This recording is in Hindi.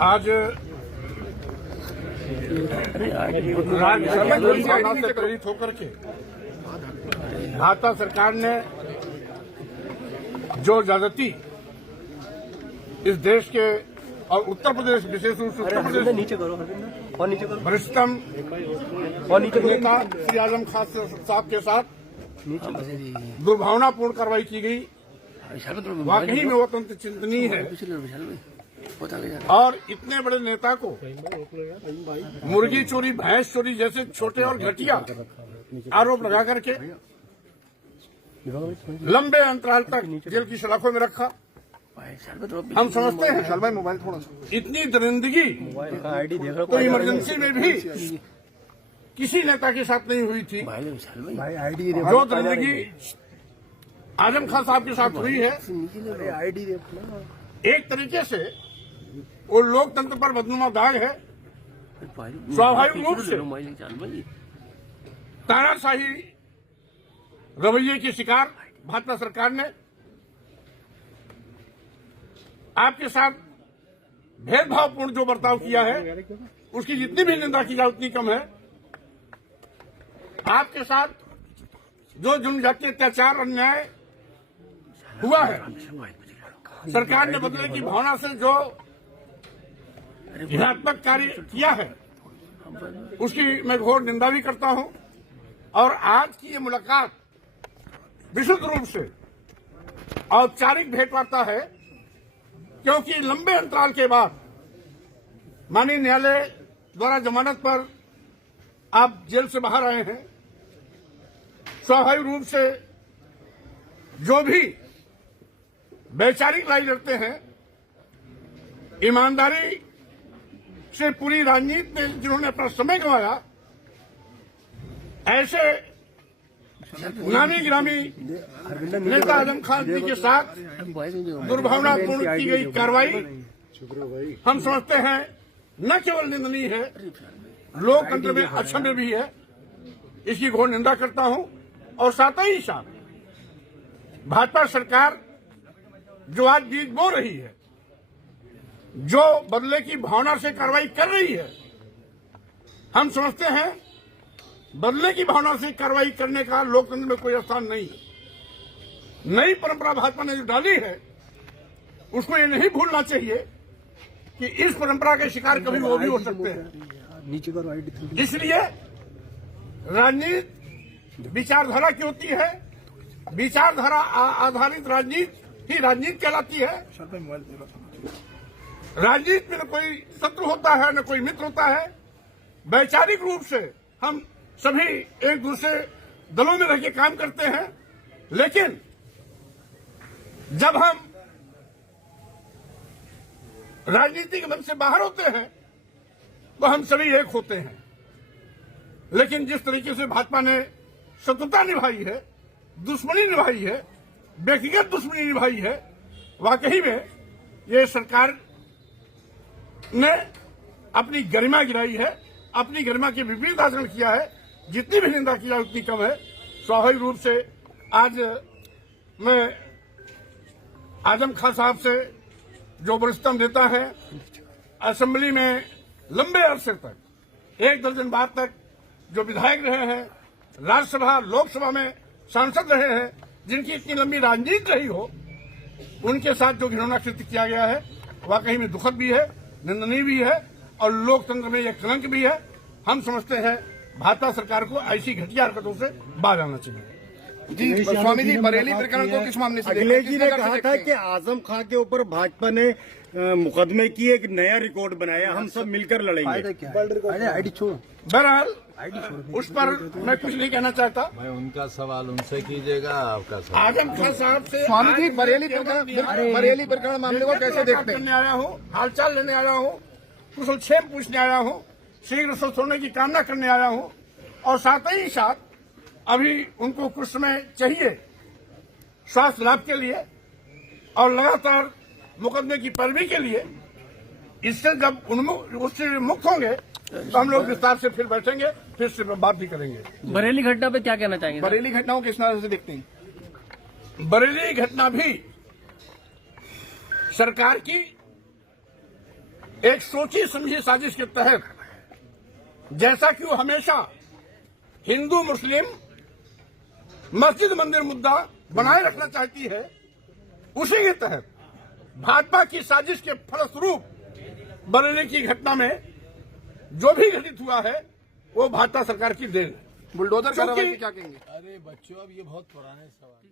आज राज्यसभा से प्रेरित होकर के भाजपा सरकार ने जो ज्यादती इस देश के और उत्तर प्रदेश, विशेष रूप से उत्तर प्रदेश वरिष्ठतम नेता श्री आजम खान साहब के साथ दुर्भावनापूर्ण कार्रवाई की गई, वाकई में वो अत्यंत चिंतनीय है। और इतने बड़े नेता को मुर्गी चोरी, भैंस चोरी जैसे छोटे और घटिया आरोप लगा करके लंबे अंतराल तक जेल की सलाखों में रखा। हम समझते हैं मोबाइल थोड़ा सा इतनी दरिंदगी तो इमरजेंसी में भी किसी नेता के साथ नहीं हुई थी। जो दरिंदगी आजम खान साहब के साथ हुई है, एक तरीके से वो लोकतंत्र पर बदनुमा दाग है। स्वाभाविक रूप से तानाशाही रवैये की शिकार भाजपा सरकार ने आपके साथ भेदभावपूर्ण जो बर्ताव किया है, उसकी जितनी भी निंदा की जाए उतनी कम है। आपके साथ जो जुल्म जाति, अत्याचार, अन्याय हुआ है, सरकार ने बदले की भावना से जो हिंसात्मक कार्य किया है, उसकी मैं घोर निंदा भी करता हूं। और आज की ये मुलाकात विशुद्ध रूप से औपचारिक भेंटवार्ता है, क्योंकि लंबे अंतराल के बाद माननीय न्यायालय द्वारा जमानत पर आप जेल से बाहर आए हैं। स्वाभाविक रूप से जो भी वैचारिक लड़ाई लड़ते हैं, ईमानदारी से पूरी राजनीति में जिन्होंने अपना समय गंवाया, ऐसे नामी गिरामी नेता आजम खान जी के साथ दुर्भावनापूर्ण की गई कार्रवाई हम समझते हैं न केवल निंदनीय है, लोकतंत्र में अक्षम्य भी है। इसकी घोर निंदा करता हूं। और साथ ही साथ भाजपा सरकार जो आज बीज बो रही है, जो बदले की भावना से कार्रवाई कर रही है, हम समझते हैं बदले की भावना से कार्रवाई करने का लोकतंत्र में कोई स्थान नहीं है। नई परंपरा भाजपा ने जो डाली है, उसको ये नहीं भूलना चाहिए कि इस परंपरा के शिकार कभी वो भी हो सकते हैं। इसलिए राजनीति विचारधारा की होती है, विचारधारा आधारित राजनीति ही राजनीति कहलाती है। राजनीति में न कोई शत्रु होता है, न कोई मित्र होता है। वैचारिक रूप से हम सभी एक दूसरे दलों में रह के काम करते हैं, लेकिन जब हम राजनीतिक मंच से बाहर होते हैं तो हम सभी एक होते हैं। लेकिन जिस तरीके से भाजपा ने शत्रुता निभाई है, दुश्मनी निभाई है, व्यक्तिगत दुश्मनी निभाई है, वाकई में ये सरकार ने अपनी गरिमा गिराई है, अपनी गरिमा के विपरीत आचरण किया है। जितनी भी निंदा की जाए उतनी कम है। स्वाभाविक रूप से आज मैं आजम खान साहब से, जो वरिष्ठतम नेता है, असेंबली में लंबे अरसे तक, 1 दर्जन बार तक जो विधायक रहे हैं, राज्यसभा लोकसभा में सांसद रहे हैं, जिनकी इतनी लंबी राजनीति रही हो, उनके साथ जो घिनौना कृत्य किया गया है, वाकई में दुखद भी है, निंदनीय भी है और लोकतंत्र में एक कलंक भी है। हम समझते हैं भाजपा सरकार को ऐसी घटिया हरकतों से बाहर आना चाहिए। जी स्वामी जी, बरेली प्रकरण को किस मामले से? अखिलेश जी ने कहा था कि आजम खान के ऊपर भाजपा ने मुकदमे की एक नया रिकॉर्ड बनाया, हम सब मिलकर लड़ेंगे। बहरहाल उस पर मैं कुछ नहीं कहना चाहता। मैं उनका सवाल उनसे कीजिएगा, आपका सवाल आजम खान साहब से स्वामी जी, बरेली प्रकरण मामले को कैसे देखते हैं? करने आया हूँ, हालचाल लेने आया हूँ, कुशलक्षेम पूछने आया हूँ, शीघ्र स्वस्थ होने की कामना करने आया हूँ। और साथ ही साथ अभी उनको कुछ समय चाहिए स्वास्थ्य लाभ के लिए और लगातार मुकदमे की पैरवी के लिए। इससे जब उससे मुक्त होंगे तो हम लोग विस्तार से फिर बैठेंगे, फिर से बात भी करेंगे। बरेली घटना पे क्या कहना चाहेंगे? बरेली घटनाओं किस तरह से देखते हैं? बरेली घटना भी सरकार की एक सोची समझी साजिश के तहत, जैसा कि वो हमेशा हिंदू मुस्लिम मस्जिद मंदिर मुद्दा बनाए रखना चाहती है, उसी के तहत भाजपा की साजिश के फलस्वरूप बरेली की घटना में जो भी घटित हुआ है वो भाजपा सरकार की देन है। बुलडोजर कार्रवाई क्योंकि की क्या कहेंगे? अरे बच्चों, अब ये बहुत पुराने सवाल